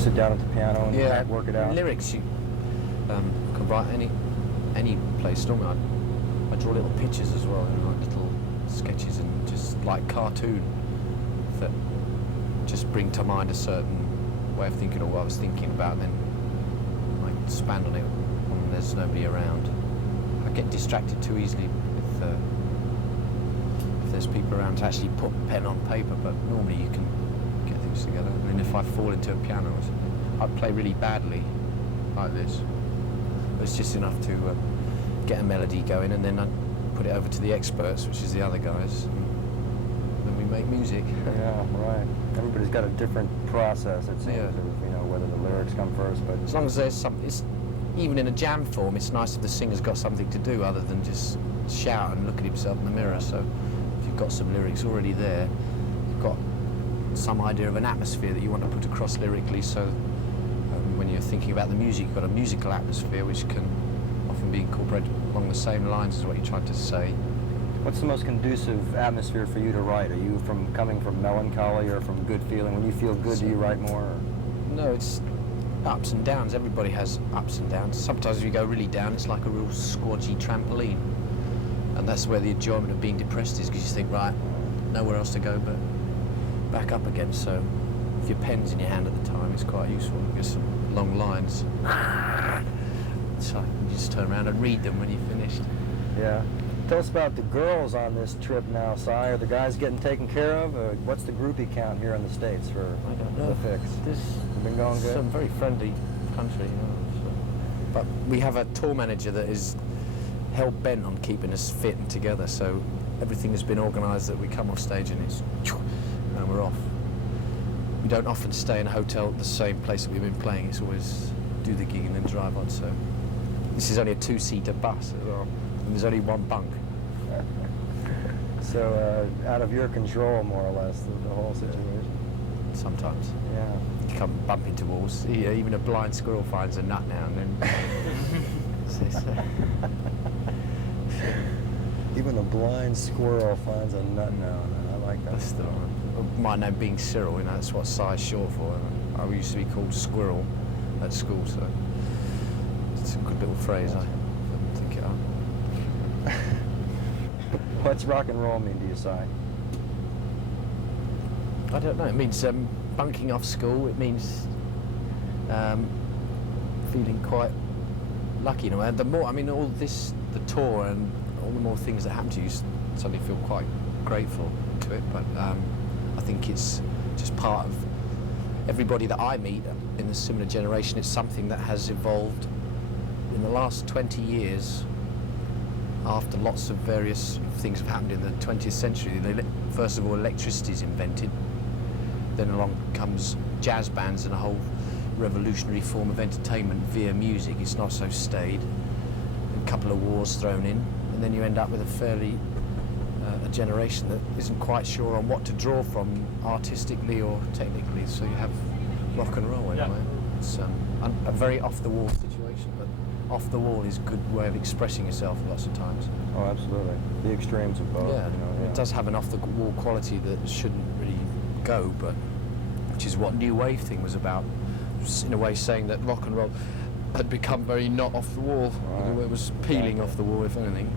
sit down at the piano and work it out? Lyrics, you can write any place. Normally I draw little pictures as well, like little sketches and just like cartoon that just bring to mind a certain way of thinking or what I was thinking about, and then I expand on it when there's nobody around. I get distracted too easily if there's people around to actually put pen on paper, but normally you can get things together. And then if I fall into a piano or something, I play really badly like this. It's just enough to get a melody going, and then I put it over to the experts, which is the other guys, and then we make music. Yeah, right. Everybody's got a different process, it seems, of, whether the lyrics come first, but... As long as there's even in a jam form, it's nice if the singer's got something to do other than just shout and look at himself in the mirror. So if you've got some lyrics already there, you've got some idea of an atmosphere that you want to put across lyrically, so when you're thinking about the music, you've got a musical atmosphere which can often be incorporated along the same lines as what you're trying to say. What's the most conducive atmosphere for you to write? Are you coming from melancholy or from good feeling? When you feel good, do you write more? Or? No, it's ups and downs. Everybody has ups and downs. Sometimes if you go really down, it's like a real squodgy trampoline. And that's where the enjoyment of being depressed is, because you think, right, nowhere else to go but back up again. So if your pen's in your hand at the time, it's quite useful. Get some long lines. So you just turn around and read them when you're finished. Yeah. Tell us about the girls on this trip now, Si. Are the guys getting taken care of? What's the groupie count here in the States for the Fixx? This been going good? It's a very friendly country, so. But we have a tour manager that is hell-bent on keeping us fit and together, so everything has been organised that we come off stage and and we're off. We don't often stay in a hotel at the same place that we've been playing. It's always do the gig and then drive on, so this is only a two-seater bus as well, and there's only one bunk. So out of your control, more or less, the whole situation. Sometimes. Yeah. You come bump into walls. Yeah, even a blind squirrel finds a nut now and then. Even a blind squirrel finds a nut now and then. I like that. That's my name being Cyril, that's what Si's short for. I used to be called Squirrel at school, so it's a good little phrase. I think it up. What's rock and roll mean to you, Si? I don't know. It means bunking off school. It means feeling quite lucky in a way. The more, all this, the tour and all the more things that happen to you, suddenly feel quite grateful to it. But I think it's just part of everybody that I meet in a similar generation. It's something that has evolved in the last 20 years. After lots of various things have happened in the 20th century. First of all, electricity is invented. Then along comes jazz bands and a whole revolutionary form of entertainment via music. It's not so staid. A couple of wars thrown in, and then you end up with a generation that isn't quite sure on what to draw from artistically or technically. So you have rock and roll anyway. Yeah. It's a very off-the-wall situation, but off the wall is a good way of expressing yourself lots of times. Oh, absolutely. The extremes of both. Yeah, it does have an off-the-wall quality that shouldn't really go, but which is what New Wave thing was about. In a way saying that rock and roll had become very not off the wall. Right. It was peeling off the wall, if anything.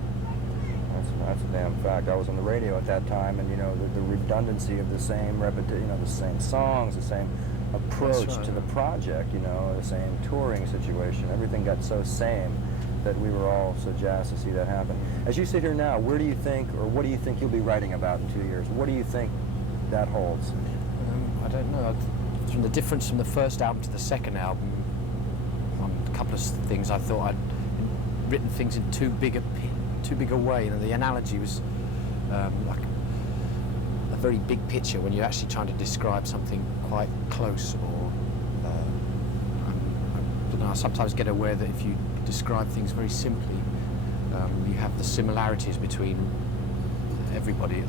That's a damn fact. I was on the radio at that time, and the redundancy of the same the same songs, the same approach to the project, the same touring situation. Everything got so same that we were all so jazzed to see that happen. As you sit here now, where do you think, or what do you think you'll be writing about in 2 years? What do you think that holds? I don't know. From the difference from the first album to the second album, on a couple of things I thought I'd written things in too big a way. The analogy was like a very big picture when you're actually trying to describe something quite close, or I sometimes get aware that if you describe things very simply, you have the similarities between everybody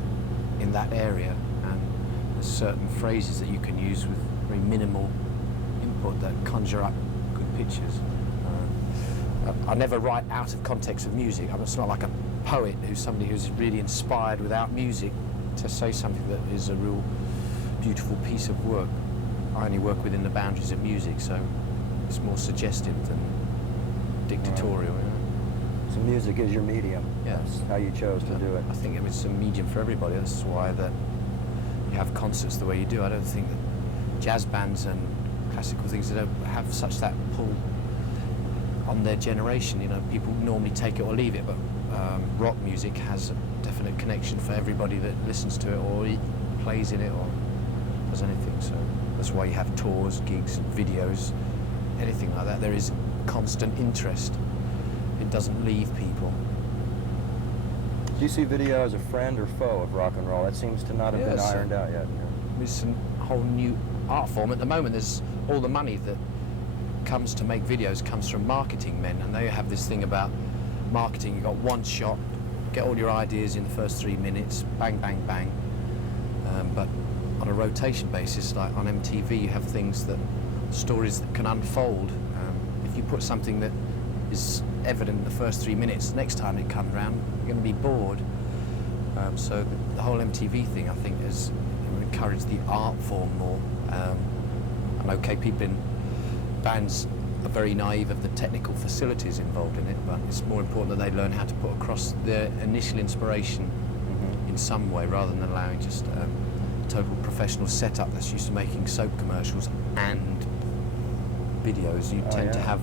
in that area, and there's certain phrases that you can use with very minimal input that conjure up good pictures. I never write out of context of music. It's not like a poet who's somebody who's really inspired without music to say something that is a real beautiful piece of work. I only work within the boundaries of music, so it's more suggestive than dictatorial. You know? So music is your medium. Yeah. That's how you chose to do it. I think it's a medium for everybody. That's why that you have concerts the way you do. I don't think that jazz bands and classical things, they don't have such that pull on their generation. You know, people normally take it or leave it, but rock music has a definite connection for everybody that listens to it or plays in it or does anything. So that's why you have tours, gigs, videos, anything like that. There is constant interest. It doesn't leave people. Do you see video as a friend or foe of rock and roll? That seems to not have been ironed out yet. It's a whole new art form. At the moment, there's all the money that comes to make videos comes from marketing men, and they have this thing about marketing. You've got one shot, get all your ideas in the first 3 minutes, bang, bang, bang. But on a rotation basis, like on MTV, you have things that, stories that can unfold. If you put something that is evident in the first 3 minutes, next time it comes around, you're going to be bored. So the whole MTV thing, I think, has encouraged the art form more. And okay, people in bands are very naive of the technical facilities involved in it, but it's more important that they learn how to put across their initial inspiration in some way, rather than allowing just a total professional setup that's used to making soap commercials and videos. You tend to have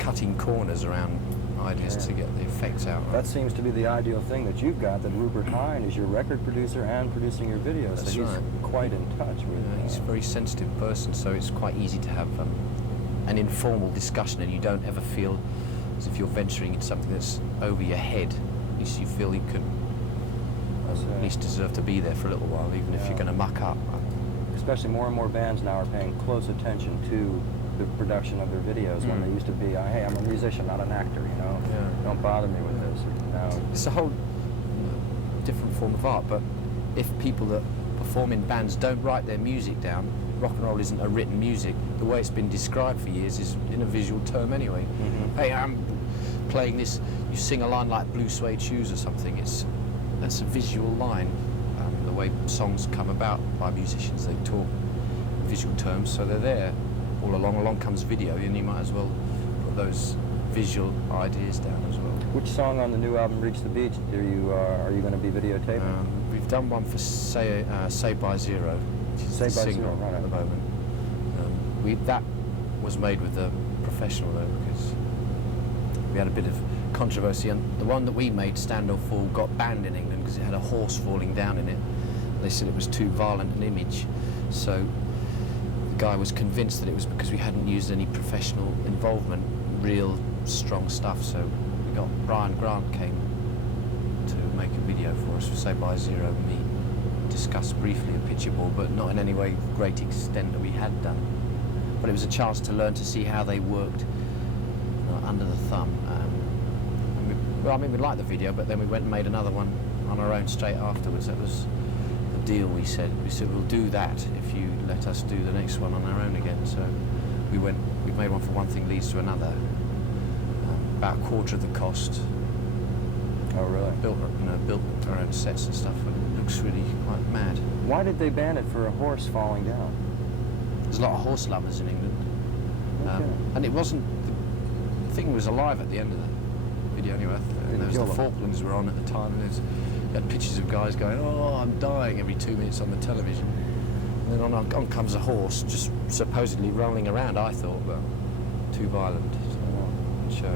cutting corners around ideas to get the effects out. Right? That seems to be the ideal thing that you've got, that Rupert Hine is your record producer and producing your videos. That's so he's right. quite in touch with He's a very sensitive person, so it's quite easy to have an informal discussion, and you don't ever feel as if you're venturing into something that's over your head. At least you feel you could at least deserve to be there for a little while, even if you're going to muck up. Especially more and more bands now are paying close attention to the production of their videos when they used to be, hey, I'm a musician, not an actor, you know? Don't bother me with this. Now, it's a whole different form of art, but if people that perform in bands don't write their music down, rock and roll isn't a written music. The way it's been described for years is in a visual term anyway. Hey, I'm playing this, you sing a line like Blue Suede Shoes or something, that's a visual line. The way songs come about by musicians, they talk in visual terms, so they're there all along. Along comes video, and you might as well put those visual ideas down as well. which song on the new album, Reach the Beach, are you going to be videotaping? We've done one for Saved by Zero, which is Saved the by single Zero, right. at the moment. That was made with a professional though, because we had a bit of controversy, and the one that we made, Stand or Fall, got banned in England because it had a horse falling down in it. They said it was too violent an image, so the guy was convinced that it was because we hadn't used any professional involvement, real strong stuff. So we got Brian Grant came to make a video for us for Saved by Zero, and we discussed briefly a picture board, but not in any way great extent that we had done. But it was a chance to learn to see how they worked under the thumb. Well, I mean, we liked the video, but then we went and made another one on our own straight afterwards. That was the deal. We said we'll do that if you let us do the next one on our own again. So we made one for One Thing Leads to Another, about a quarter of the cost. Oh, really? Built our own sets and stuff, and it looks really quite mad. Why did they ban it for a horse falling down? There's a lot of horse lovers in England, Okay. and it wasn't. The thing was alive at the end of the video anyway. And there was the Falklands were on at the time, and you had pictures of guys going, "Oh, I'm dying," every 2 minutes on the television. And then on comes a horse, just supposedly rolling around. I thought, but too violent. So,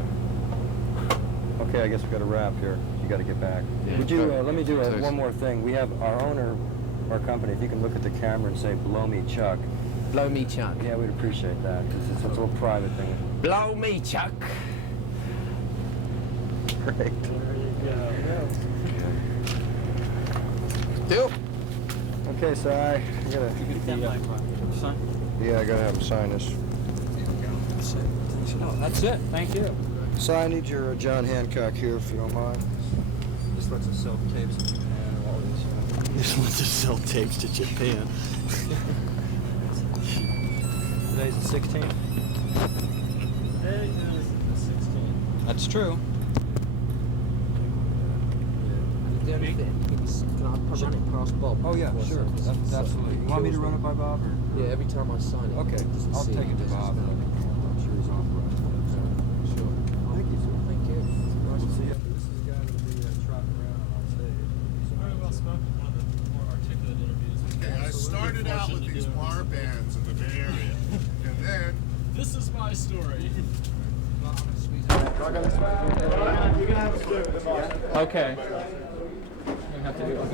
Okay, I guess we got to wrap here. You got to get back. Yeah. Would you let me do one more thing? We have our owner, our company. If you can look at the camera and say, "Blow me, Chuck." blow me, Chuck. Yeah, we'd appreciate that, because it's a little private thing. Blow me, Chuck. Great. There you go. Deal. Okay, so I gotta. Yeah, I gotta have him sign this. No, that's it. Thank you. So I need your John Hancock here, if you don't mind. This lets us sell tapes to Japan and all these. This wants to sell tapes to Japan. Today's the 16th. Today is the 16th. That's true. The only thing, can I run it past Bob? Oh yeah, sure. Absolutely. You want me to run it by Bob? Or? Yeah, every time I sign it. Okay, it doesn't I'll see take it to doesn't Bob. spell. I'm sure he's off right now. Sure. Thank you, sir. Thank you. Nice We'll to see you. This is the guy that'll be trotting around on stage. Very well spoken. One of the more articulate interviews. Okay, I started out with these bar bands in the Bay Area, and then This is my story. Okay. We have to do it like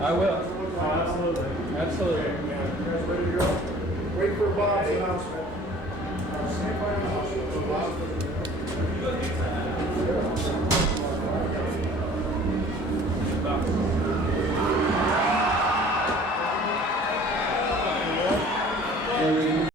I will. Absolutely. Absolutely. You guys ready to go? Wait for Bob's announcement. Stand by announcement.